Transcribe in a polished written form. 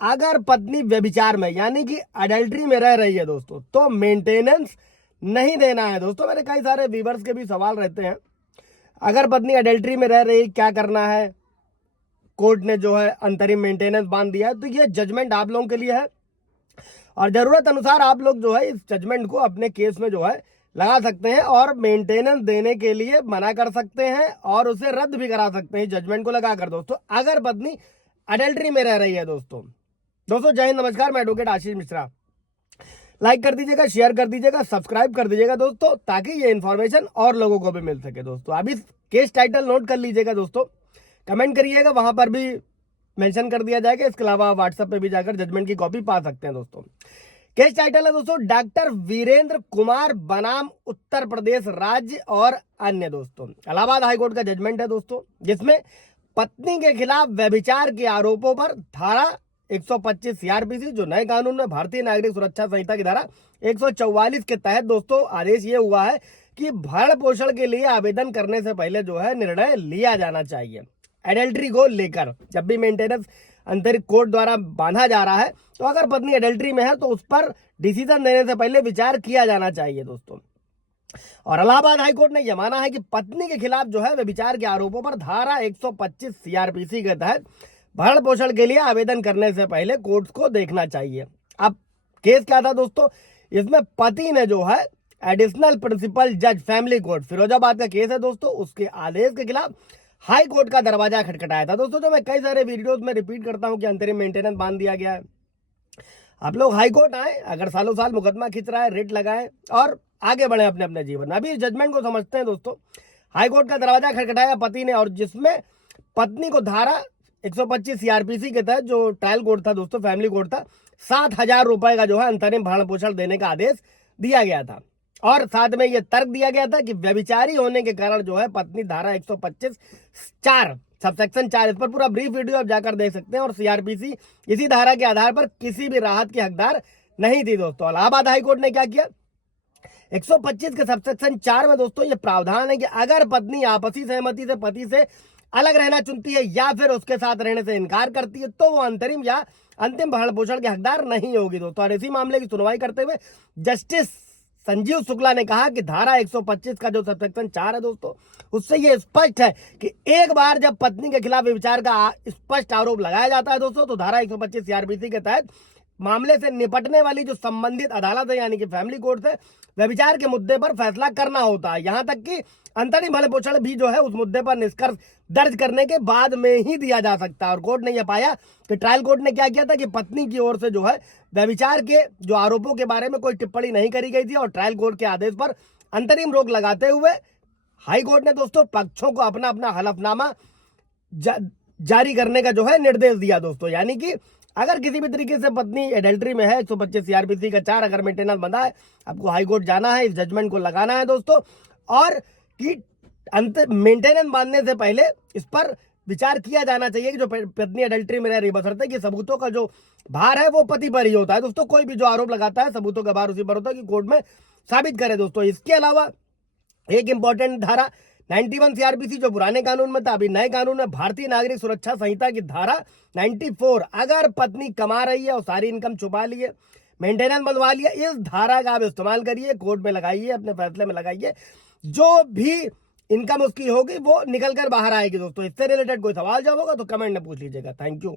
अगर पत्नी व्यभिचार में यानी कि अडल्ट्री में रह रही है दोस्तों, तो मेंटेनेंस नहीं देना है दोस्तों। मेरे कई सारे व्यूअर्स के भी सवाल रहते हैं, अगर पत्नी अडल्ट्री में रह रही क्या करना है, कोर्ट ने जो है अंतरिम मेंटेनेंस बांध दिया है। तो ये जजमेंट आप लोगों के लिए है और जरूरत अनुसार आप लोग जो है इस जजमेंट को अपने केस में जो है लगा सकते हैं और मेंटेनेंस देने के लिए मना कर सकते हैं और उसे रद्द भी करा सकते हैं जजमेंट को लगाकर दोस्तों, अगर पत्नी अडल्ट्री में रह रही है। दोस्तों जय हिंद, नमस्कार, मैं एडवोकेट आशीष मिश्रा। लाइक कर दीजिएगा, शेयर कर दीजिएगा, सब्सक्राइब कर दीजिएगा दोस्तों, ताकि ये इन्फॉर्मेशन और लोगों को भी मिल सके दोस्तों। अभी केस टाइटल नोट कर लीजिएगा दोस्तों, कमेंट करिएगा, वहां पर भी मेंशन कर दिया जाएगा। इसके अलावा व्हाट्सएप पे भी जाकर जजमेंट की कॉपी पा सकते हैं दोस्तों। केस टाइटल है दोस्तों डॉक्टर वीरेंद्र कुमार बनाम उत्तर प्रदेश राज्य और अन्य दोस्तों। इलाहाबाद हाईकोर्ट का जजमेंट है दोस्तों, जिसमें पत्नी के खिलाफ व्यभिचार के आरोपों पर धारा 125 सीआरपीसी, जो नए कानून में भारतीय नागरिक सुरक्षा संहिता की धारा 144 के तहत दोस्तों आदेश ये हुआ है कि भरण पोषण के लिए आवेदन करने से पहले जो है निर्णय लिया जाना चाहिए। एडल्ट्री को लेकर जब भी मेंटेनेंस अंतरिम कोर्ट द्वारा बांधा जा रहा है, तो अगर पत्नी एडल्ट्री में है तो उस पर डिसीजन देने से पहले विचार किया जाना चाहिए दोस्तों। और इलाहाबाद हाईकोर्ट ने यह माना है कि पत्नी के खिलाफ जो है व्यभिचार के आरोपों पर धारा 125 सीआरपीसी के तहत भरण पोषण के लिए आवेदन करने से पहले कोर्ट को देखना चाहिए। अब केस क्या था दोस्तों, इसमें पति ने जो है एडिशनल प्रिंसिपल जज फैमिली कोर्ट फिरोजाबाद का केस है दोस्तों, उसके आदेश के खिलाफ हाई कोर्ट का दरवाजा खटखटाया था दोस्तों। जो मैं कई सारे वीडियोस में रिपीट करता हूं कि अंतरिम मेंटेनेंस बांध दिया गया है। आप लोग हाई कोर्ट आए, अगर सालों साल मुकदमा खिंच रहा है, रेट लगाएं और आगे बढ़े अपने अपने जीवन में। अभी इस जजमेंट को समझते हैं दोस्तों। हाई कोर्ट का दरवाजा खटखटाया पति ने, और जिसमें पत्नी को धारा 125 सीआरपीसी के तहत, जो ट्रायल कोर्ट था दोस्तों, फैमिली कोर्ट था, 7,000 रुपए का जो है अंतरिम भरण पोषण देने का आदेश दिया गया था। और साथ में यह तर्क दिया गया था कि व्यभिचारी होने के कारण जो है पत्नी धारा 125 4 सबसेक्शन 4, इस पर पूरा ब्रीफ वीडियो आप जाकर देख सकते हैं। और सीआरपीसी इसी धारा के आधार पर किसी भी राहत के हकदार नहीं थी दोस्तों। इलाहाबाद हाईकोर्ट ने क्या किया, 125 के सबसेक्शन 4 में दोस्तों ये प्रावधान है कि अगर पत्नी आपसी सहमति से पति से अलग रहना चुनती है या फिर उसके साथ रहने से इनकार करती है, तो वो अंतरिम या अंतिम भरण पोषण के हकदार नहीं होगी दोस्तों। और इसी मामले की सुनवाई करते हुए जस्टिस संजीव शुक्ला ने कहा कि धारा 125 का जो सबसेक्शन 4 है दोस्तों, उससे ये स्पष्ट है कि एक बार जब पत्नी के खिलाफ व्यभिचार का स्पष्ट आरोप लगाया जाता है दोस्तों, तो धारा 125 सीआरपीसी के तहत मामले से निपटने वाली जो संबंधित अदालत है यानी कि फैमिली कोर्ट से व्यभिचार के मुद्दे पर फैसला करना होता है। यहां तक कि अंतरिम भरण पोषण भी जो है उस मुद्दे पर निष्कर्ष दर्ज करने के बाद में ही दिया जा सकता है। और कोर्ट ने यह पाया कि ट्रायल कोर्ट ने क्या किया था कि पत्नी की ओर से जो है व्यभिचार के जो आरोपों के बारे में कोई टिप्पणी नहीं करी गई थी, और ट्रायल कोर्ट के आदेश पर अंतरिम रोक लगाते हुए हाई कोर्ट ने दोस्तों पक्षों को अपना अपना हलफनामा जारी करने का जो है निर्देश दिया दोस्तों। यानी कि अगर किसी भी तरीके से पत्नी एडल्ट्री में है, 125 सीआरपीसी का 4 अगर मेंटेनेंस बंधा है, आपको हाई कोर्ट जाना है, इस जजमेंट को लगाना है दोस्तों, और कि मेंटेनेंस बांधने से पहले इस पर विचार किया जाना चाहिए कि जो पत्नी एडल्ट्री में रह रही, बशर्ते कि सबूतों का जो भार है वो पति पर ही होता है दोस्तों। कोई भी जो आरोप लगाता है सबूतों का भार उसी पर होता है कि कोर्ट में साबित करे दोस्तों। इसके अलावा एक इंपॉर्टेंट धारा 91 सीआरपीसी जो पुराने कानून में था, अभी नए कानून में भारतीय नागरिक सुरक्षा संहिता की धारा 94, अगर पत्नी कमा रही है और सारी इनकम छुपा ली है, मेंटेनेंस बंधवा लिया, इस धारा का आप इस्तेमाल करिए, कोर्ट में लगाइए, अपने फैसले में लगाइए। जो भी इनकम उसकी होगी वो निकल कर बाहर आएगी दोस्तों। इससे रिलेटेड कोई सवाल जब होगा तो कमेंट में पूछ लीजिएगा। Thank you.